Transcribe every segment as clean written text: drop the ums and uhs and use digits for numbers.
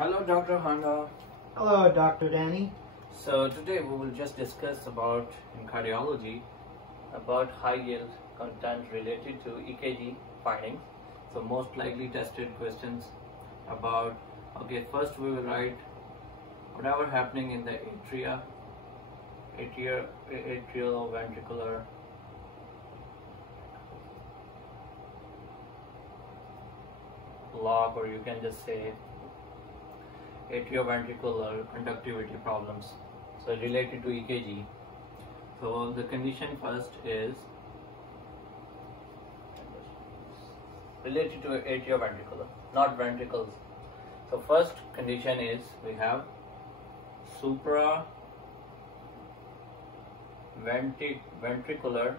Hello, Dr. Honda. Hello, Dr. Danny. So today we will just discuss about in cardiology about high yield content related to EKG findings. So most likely tested questions about, okay, first we will write whatever happening in the atrial ventricular block, or you can just say atrioventricular conductivity problems, so related to EKG. So the condition first is related to atrioventricular, not ventricles. So first condition is we have supraventricular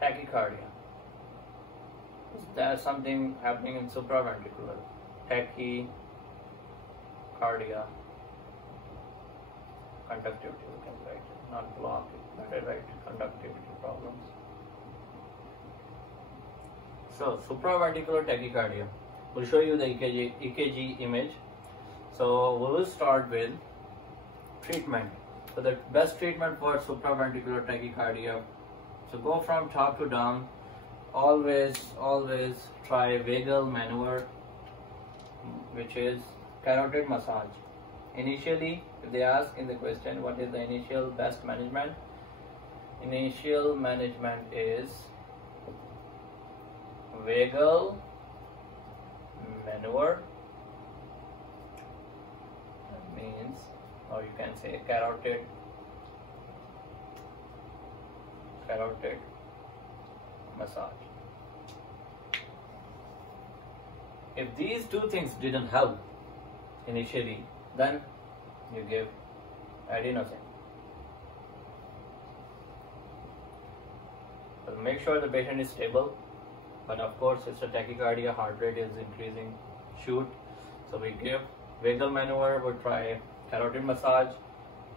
tachycardia. There's something happening in supraventricular tachycardia conductivity, we can write it, not block it, better write conductivity problems. So supraventricular tachycardia, we'll show you the EKG image. So we will start with treatment. So the best treatment for supraventricular tachycardia, so go from top to down. Always try vagal maneuver, which is carotid massage. Initially, if they ask in the question what is the initial best management, initial management is vagal maneuver. That means, or you can say carotid massage. If these two things didn't help initially, then you give adenosine. So make sure the patient is stable, but of course it's a tachycardia, heart rate is increasing, shoot. So we give vagal maneuver, we try carotid massage,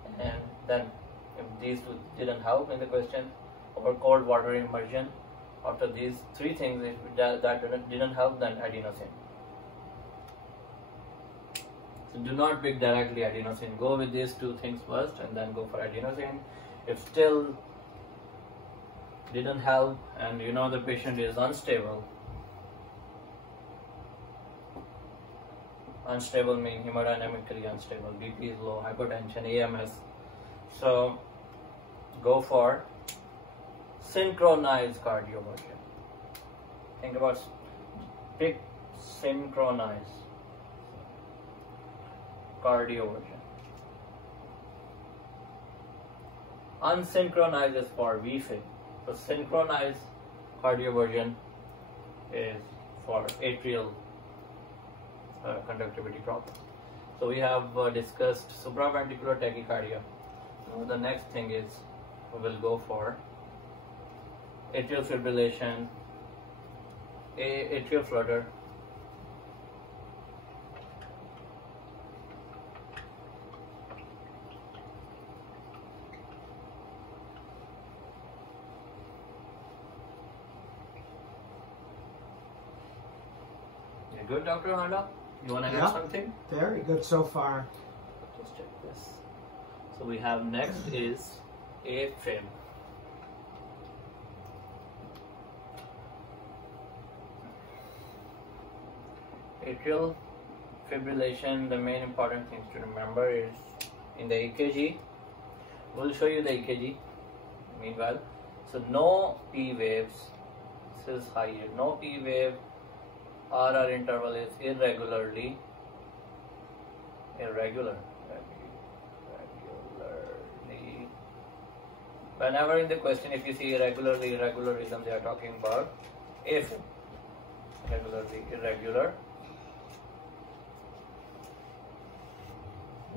and then if these two didn't help in the question, or cold water immersion. After these three things, if that didn't help, then adenosine. So do not pick directly adenosine. Go with these two things first and then go for adenosine. If still didn't help and you know the patient is unstable means hemodynamically unstable, BP is low, hypertension, AMS. So go for synchronized cardioversion. Think about, pick synchronized cardioversion. Unsynchronized is for VFib. So synchronized cardioversion is for atrial conductivity problem. So we have discussed supraventricular tachycardia. Now the next thing is we will go for atrial fibrillation, atrial flutter. Yeah, good, Dr. Honda? You want to add something? Very good so far. Just check this. So we have next is AFib. Atrial fibrillation, the main important things to remember is in the EKG, we'll show you the EKG meanwhile. So no P waves, this is high yield, no P wave, RR interval is irregularly. Whenever in the question if you see irregular rhythm, they are talking about AFib, irregular.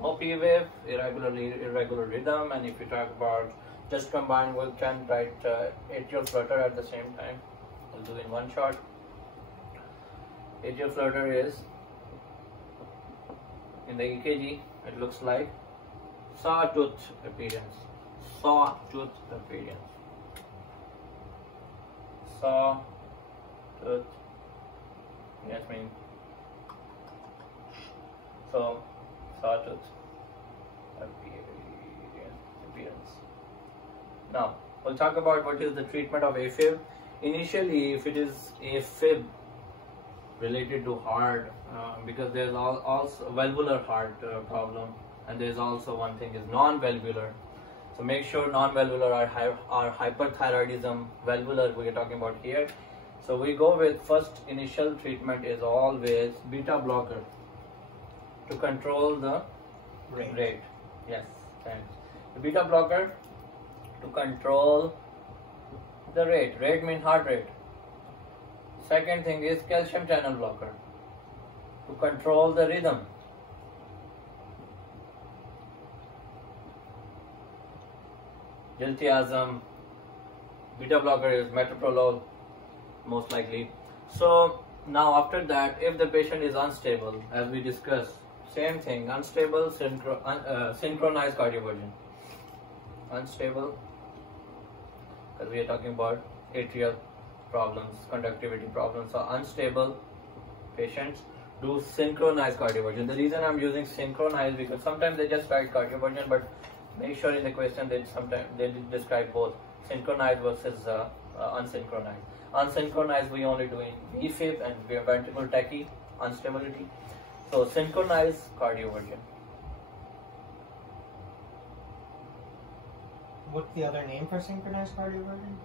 No P wave, irregular rhythm, and if you talk about just combined, we can write atrial flutter at the same time. We'll do in one shot. Atrial flutter is in the EKG, it looks like sawtooth appearance. Sawtooth appearance. Sawtooth. Yes, means So, sawtooth appearance. Now, we'll talk about what is the treatment of AFib. Initially, if it is AFib related to heart, because there's also valvular heart problem, and there's also one thing is non-valvular. So make sure non-valvular are hyperthyroidism, valvular we are talking about here. So we go with first initial treatment is always beta blocker to control the rate. Yes, thanks. The beta blocker to control the rate. Rate means heart rate. Second thing is calcium channel blocker to control the rhythm. Diltiazem, beta blocker is metoprolol, most likely. So now after that, if the patient is unstable, as we discussed, same thing, unstable, synchronized cardioversion. Unstable, because we are talking about atrial problems, conductivity problems. So unstable patients do synchronized cardioversion. The reason I'm using synchronized because sometimes they just write cardioversion, but make sure in the question they describe both synchronized versus unsynchronized. Unsynchronized we only do in VFib and ventricular tachy instability. So synchronized cardioversion. What's the other name for synchronized cardioversion?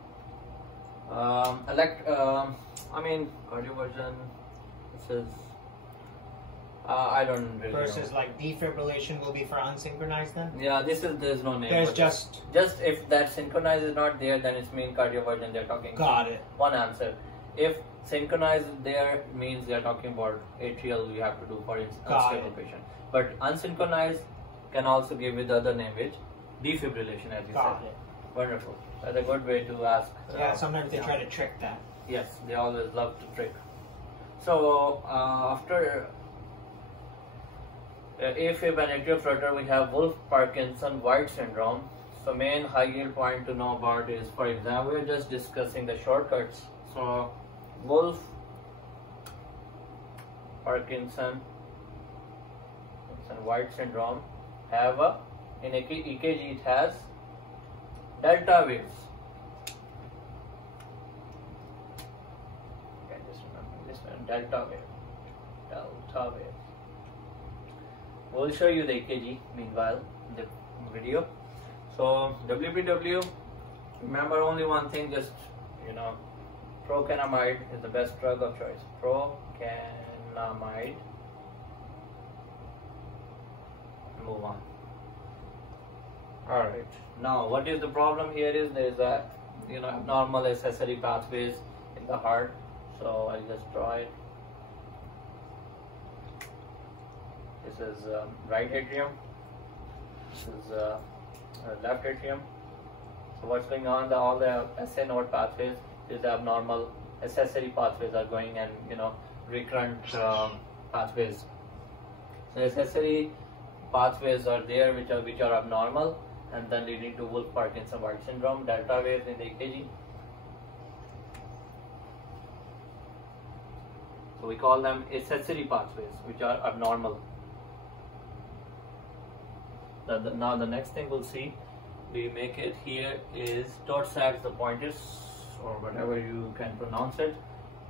Cardioversion. This is I don't really Versus know. like defibrillation will be for unsynchronized then? Yeah, there's no name. There's just if that synchronized is not there, then it's mean cardioversion they're talking. Got it. One answer. If synchronized there means they're talking about atrial, we have to do for unstable patient. But unsynchronized can also give with the other name, which defibrillation, as you Got said. it. Wonderful. That's a good way to ask. Yeah, sometimes they try to trick that. Yes, they always love to trick. So after AFib and atrial flutter, we have Wolff-Parkinson-White syndrome. So main high yield point to know about is, for example, we're just discussing the shortcuts. So Wolff-Parkinson-White syndrome have in EKG it has delta waves. Okay, just remember this one, delta wave. We'll show you the EKG meanwhile in the video. So WPW, remember only one thing, just procanamide is the best drug of choice. Procanamide. Move on. Alright, now what is the problem here is there is a abnormal accessory pathways in the heart. So I'll just draw it. This is right atrium. This is left atrium. So what's going on? All the SA node pathways is the abnormal accessory pathways are going, and recurrent pathways. So accessory pathways are there which are abnormal, and then leading to Wolff-Parkinson-White syndrome, delta waves in the EKG. So we call them accessory pathways which are abnormal. Now the next thing we'll see, we make it here is torsades, the point is, or whatever you can pronounce it,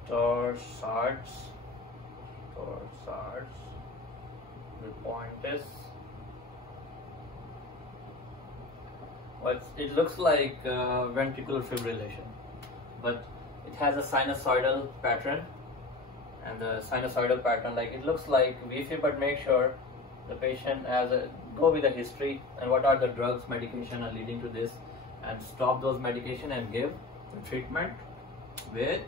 torsades, the point is. It looks like ventricular fibrillation, but it has a sinusoidal pattern, and the sinusoidal pattern, like it looks like VFib, but make sure the patient go with the history and what are the drugs, medication are leading to this, and stop those medication and give the treatment with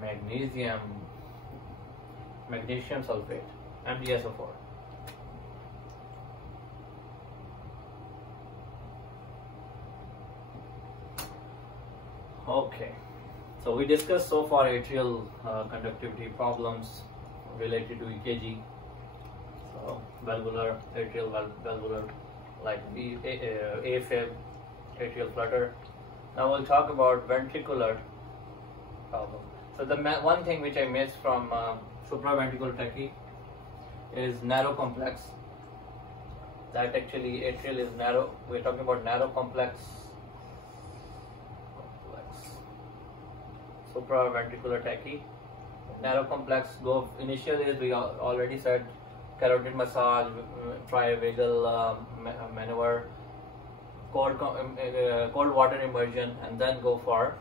magnesium sulfate, MgSO4. Okay, so we discussed so far atrial conductivity problems related to EKG. So valvular, atrial, valvular, like AFib, atrial flutter. Now we'll talk about ventricular problem. So the one thing which I missed from supraventricular tachy is narrow complex. That actually atrial is narrow. We're talking about narrow complex. Supraventricular tachy. Narrow complex go initially, as we already said, carotid massage, trivagal maneuver, cold water immersion, and then go for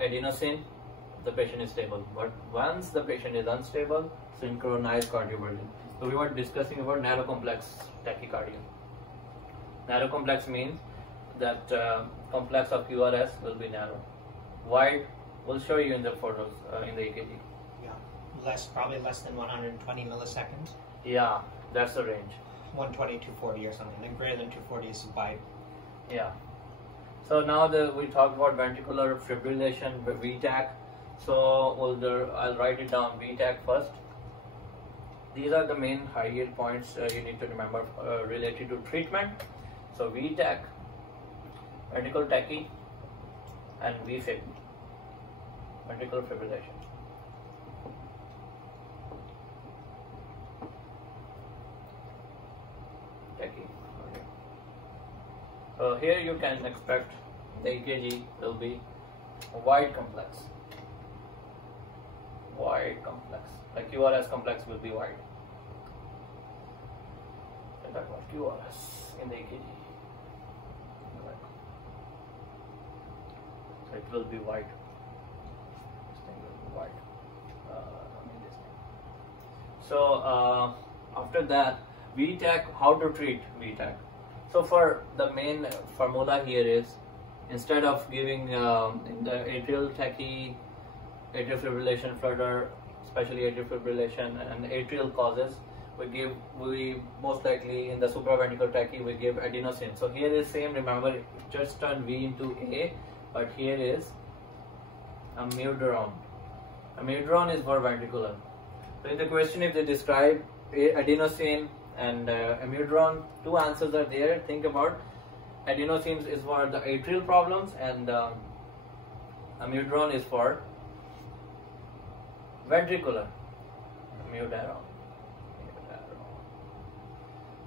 adenosine. The patient is stable. But once the patient is unstable, synchronized cardioversion. So we were discussing about narrow complex tachycardia. Narrow complex means that complex of QRS will be narrow. Wide, we'll show you in the photos in the EKG. Yeah, probably less than 120 milliseconds. Yeah, that's the range. 120, 240 or something. Then greater than 240 is wide. Yeah. So now we talked about ventricular fibrillation, VTAC. So I'll write it down, VTAC first. These are the main high yield points you need to remember related to treatment. So VTAC, ventricular tachy, and VFib, ventricular fibrillation. Tachy. Okay. So here you can expect the EKG will be a wide complex. Wide complex. Like QRS complex will be wide. So that was QRS in the EKG. So it will be wide. This thing will be wide. This thing. So after that, VTAC, how to treat VTAC? So for the main formula here is, instead of giving in the atrial tachy, atrial fibrillation, flutter, especially atrial fibrillation and atrial causes, we most likely in the supraventricular tachy we give adenosine. So here is same, remember, just turn V into A, but here is amiodarone. Amiodarone is for ventricular. So in the question, if they describe adenosine and amiodarone, two answers are there. Think about adenosine is for the atrial problems and amiodarone is for ventricular. Amiodarone.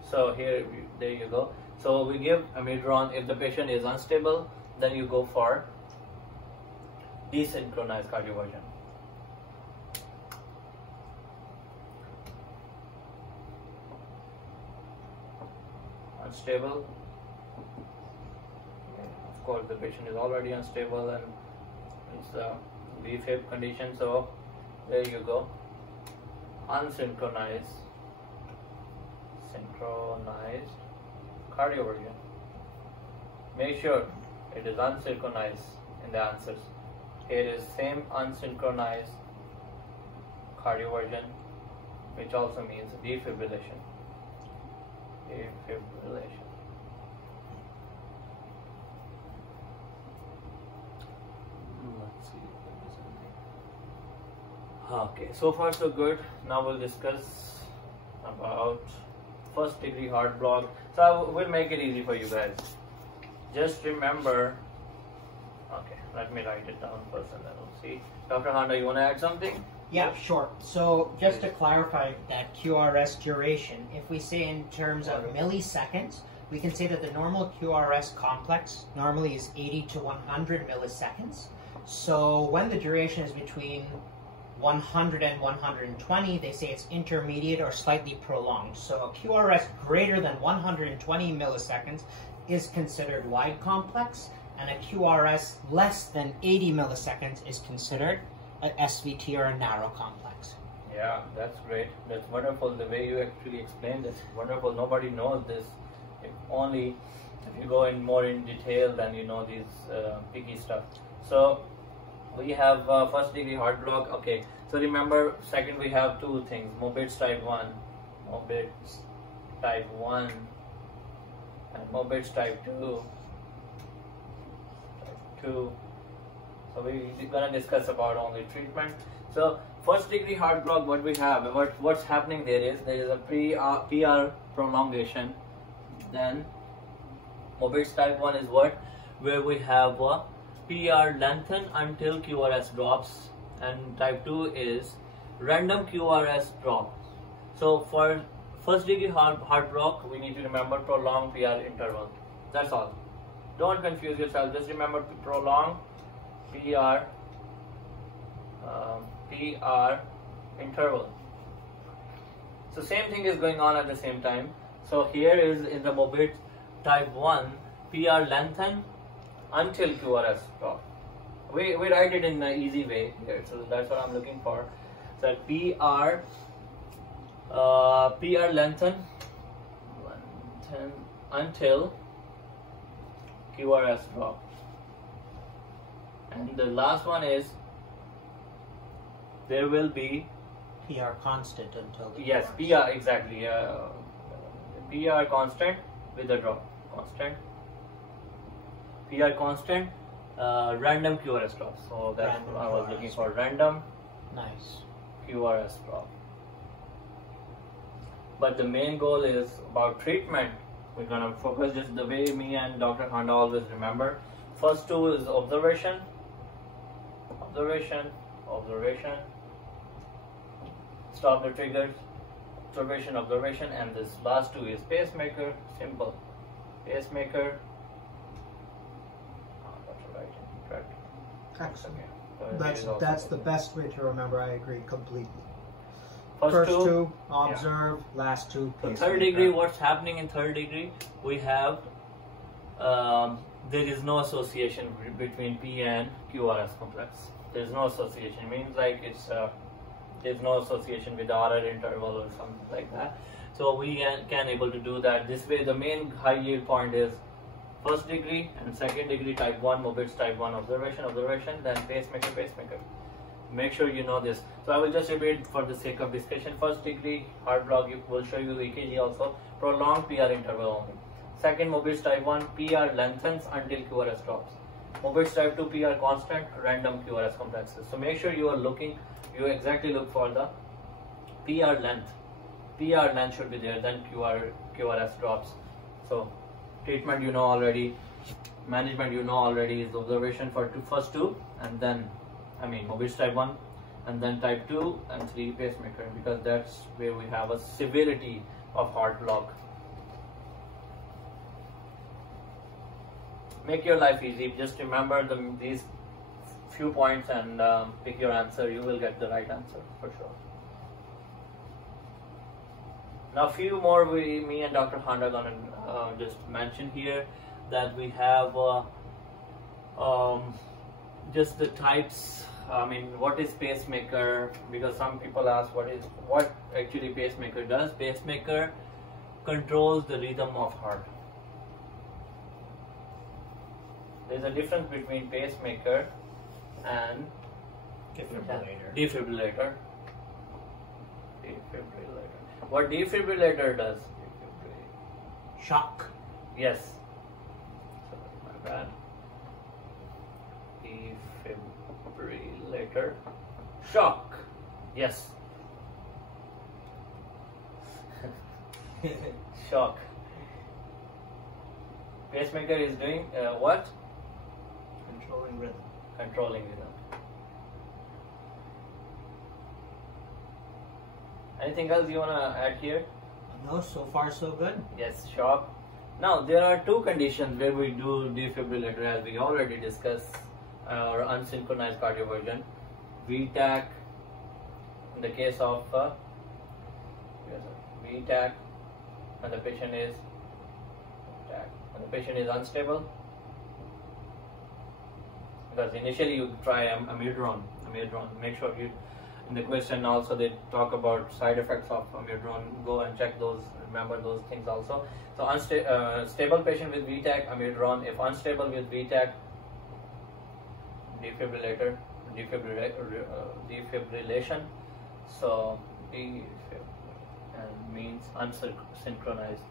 So here, there you go. So we give amiodarone. If the patient is unstable, then you go for desynchronized cardioversion. Unstable. Of course, the patient is already unstable and it's a VFib condition. So there you go. Unsynchronized. Synchronized cardioversion. Make sure it is unsynchronized in the answers. Here is same unsynchronized cardioversion, which also means defibrillation. Defibrillation. Let's see if there is anything. Okay, so far so good. Now we'll discuss about first degree heart block. So we'll make it easy for you guys. Just remember, okay, let me write it down first and then we'll see. Dr. Honda, you want to add something? Yeah, sure. So just to clarify that QRS duration, if we say in terms of milliseconds, we can say that the normal QRS complex normally is 80 to 100 milliseconds. So when the duration is between 100 and 120, they say it's intermediate or slightly prolonged. So a QRS greater than 120 milliseconds is considered wide complex, and a QRS less than 80 milliseconds is considered an SVT or a narrow complex. Yeah, that's great. That's wonderful. The way you actually explained it, wonderful. Nobody knows this. If you go in more in detail, then you know these picky stuff. So we have first degree heart block. Okay, so remember, second we have two things: Mobitz type 1, Mobitz type 1, and Mobitz type 2. So we're gonna discuss about only treatment. So first degree heart block, what we have, what's happening there is a PR prolongation. Then Mobitz type 1 is what, where we have a PR lengthen until QRS drops, and type 2 is random QRS drop. So for first degree heart block, we need to remember prolonged PR interval. That's all. Don't confuse yourself. Just remember to prolong PR interval. So same thing is going on at the same time. So here is in the Mobit type 1, PR lengthen until QRS stop. We write it in an easy way here. So that's what I'm looking for. So PR lengthen until QRS drop. And the last one is there will be PR constant until the yes, QRS. PR exactly. PR constant with the drop. Constant. PR constant. Random QRS drop. So that's Random what I was QRS looking for. Random Nice. QRS drop. But the main goal is about treatment. We're gonna focus just the way me and Dr. Khanda always remember. First two is observation, observation, observation. Stop the triggers, observation, observation, and this last two is pacemaker. Simple. Pacemaker. Correct. Excellent. Okay. That's the best way to remember. I agree completely. First two, observe. Yeah. Last two, so pacemaker. third degree, what's happening in third degree? We have there is no association between P and QRS complex. There is no association. It means like it's there's no association with the RR interval or something like that. So we can able to do that this way. The main high yield point is first degree and second degree type 1 Mobit's type 1 observation, then pacemaker. Make sure you know this. So I will just repeat for the sake of discussion. First degree heart block, will show you the EKG also. Prolonged PR interval only. Second, Mobit's type 1 PR lengthens until QRS drops. Mobit's type 2 PR constant, random QRS complexes. So make sure you are looking, you exactly look for the PR length. PR length should be there, then QRS drops. So treatment you know already, management you know already is observation for first two, and then Mobit's type 1, and then type 2 and 3 pacemaker, because that's where we have a severity of heart block. Make your life easy. Just remember these few points and pick your answer. You will get the right answer for sure. Now, few more me and Dr. Khanda gonna just mention here, that we have just the types. What is pacemaker? Because some people ask what actually pacemaker does. Pacemaker controls the rhythm of heart. There's a difference between pacemaker and defibrillator. What defibrillator does? Shock. Yes. Sorry, my bad. Defibrillator. Shock. Yes. Shock. Pacemaker is doing what? Controlling rhythm. Controlling rhythm. Anything else you wanna add here? No, so far so good. Yes, shock. Now there are two conditions where we do defibrillator, as we already discussed, or unsynchronized cardioversion. VTAC, in the case of VTAC, when the patient is unstable. Because initially you try amiodarone. Make sure you, in the question also they talk about side effects of amiodarone. Go and check those, remember those things also. So stable patient with VTAC, amiodarone. If unstable with VTAC, defibrillation. So means unsynchronized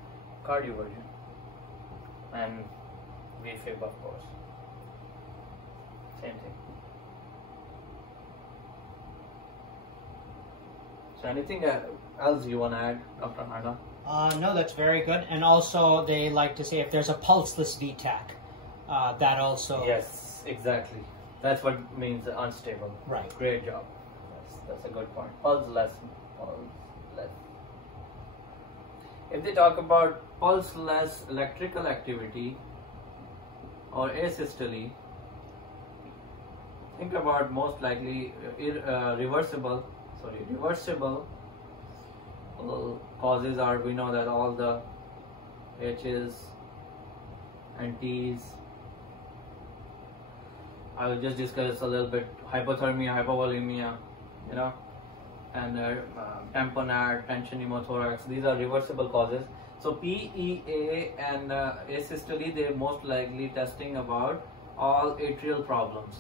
cardioversion, and VFib of course. Same thing. So anything else you want to add, Dr. Khanda? No, that's very good. And also they like to say if there's a pulseless VTAC, that also... Yes, exactly. That's what means unstable. Right. Great job. That's a good point. Pulseless. If they talk about pulseless electrical activity or asystole, think about most likely reversible causes are, we know that all the H's and T's. I will just discuss a little bit hypothermia, hypovolemia, and tamponade, tension pneumothorax. These are reversible causes. So PEA and asystole, they're most likely testing about all atrial problems,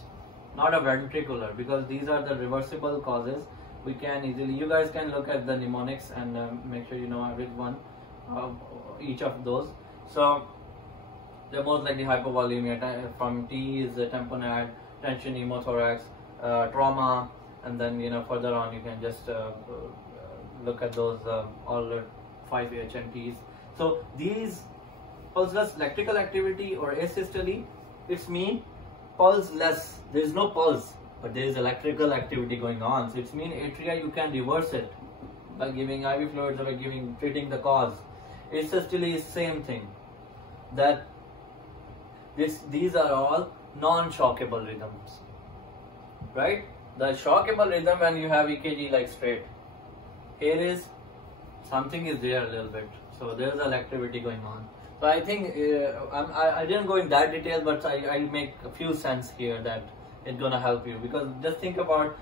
not a ventricular, because these are the reversible causes. We can easily, you guys can look at the mnemonics and make sure you know which one, each of those. So they're most likely hypovolemia. From T is the tamponade, tension pneumothorax, trauma, and then further on you can just look at those all 5 HMTs. So these pulseless electrical activity or asystole, it's mean pulseless. There is no pulse, but there is electrical activity going on. So it's mean atria, you can reverse it by giving IV fluids or by treating the cause. Asystole is same thing. That these are all non-shockable rhythms, right? The shockable rhythm when you have EKG like straight. Here is something is there a little bit, so there's activity going on. So I think I didn't go in that detail, but I'll make a few sense here that it's gonna help you, because just think about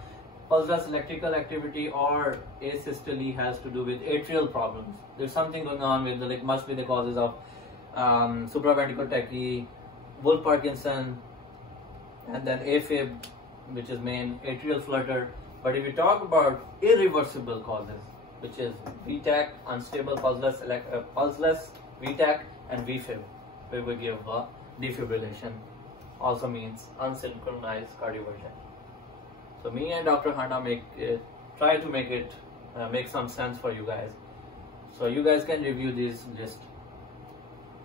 pulseless electrical activity or asystole has to do with atrial problems. There's something going on with must be the causes of supraventricular tachy, Wolff-Parkinson, and then AFib, which is main atrial flutter. But if you talk about irreversible causes, which is VTAC, unstable pulseless VTAC, and VFib, we will give defibrillation, also means unsynchronized cardioversion. So me and Dr. Handa try to make it make some sense for you guys. So you guys can review this list.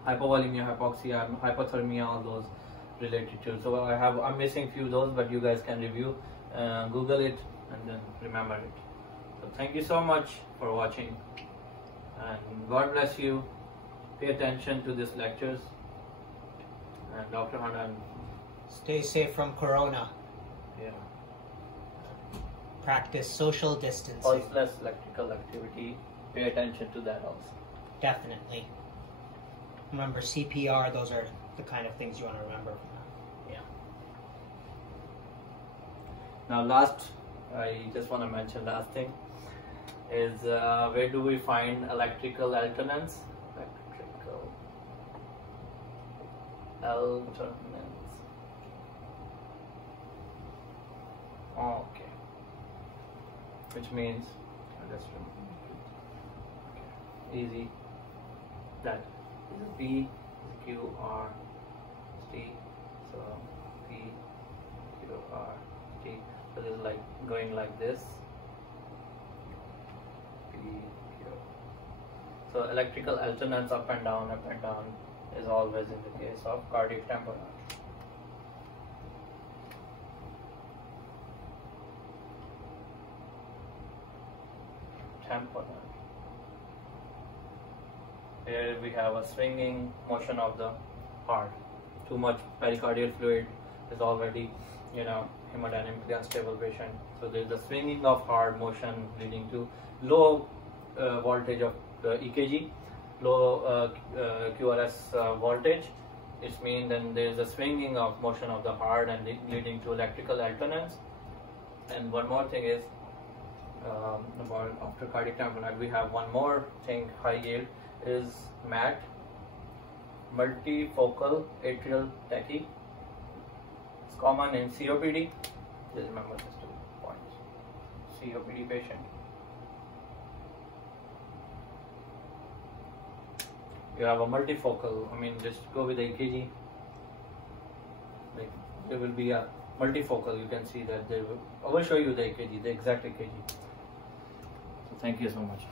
Hypovolemia, hypoxia, hypothermia, all those related to. So I'm missing few of those, but you guys can review, Google it, and then remember it. So thank you so much for watching, and God bless you. Pay attention to these lectures, and Dr. Handa. Stay safe from corona. Yeah. Practice social distancing. Pulseless electrical activity. Pay attention to that also. Definitely. Remember CPR, those are the kind of things you want to remember. Yeah. Now last, I just want to mention last thing is where do we find electrical alternance? Electrical alternance. Okay. Which means, let's easy, that is a P, Q, R, T. So P, Q, R, T. So this is like going like this. P, Q. So electrical alternance up and down is always in the case of cardiac tamponade. Here we have a swinging motion of the heart. Too much pericardial fluid is already, hemodynamically unstable patient. So there is a swinging of heart motion leading to low voltage of the EKG, low QRS voltage. It means then there is a swinging of motion of the heart and leading to electrical alternance. And one more thing is, about after cardiac tamponade, we have one more thing, high yield, is MAT, multifocal atrial tachy. It's common in COPD. Just remember these 2 points. COPD patient. You have a multifocal, just go with the EKG. There will be a multifocal, you can see that I will show you the EKG, the exact EKG. So thank you so much.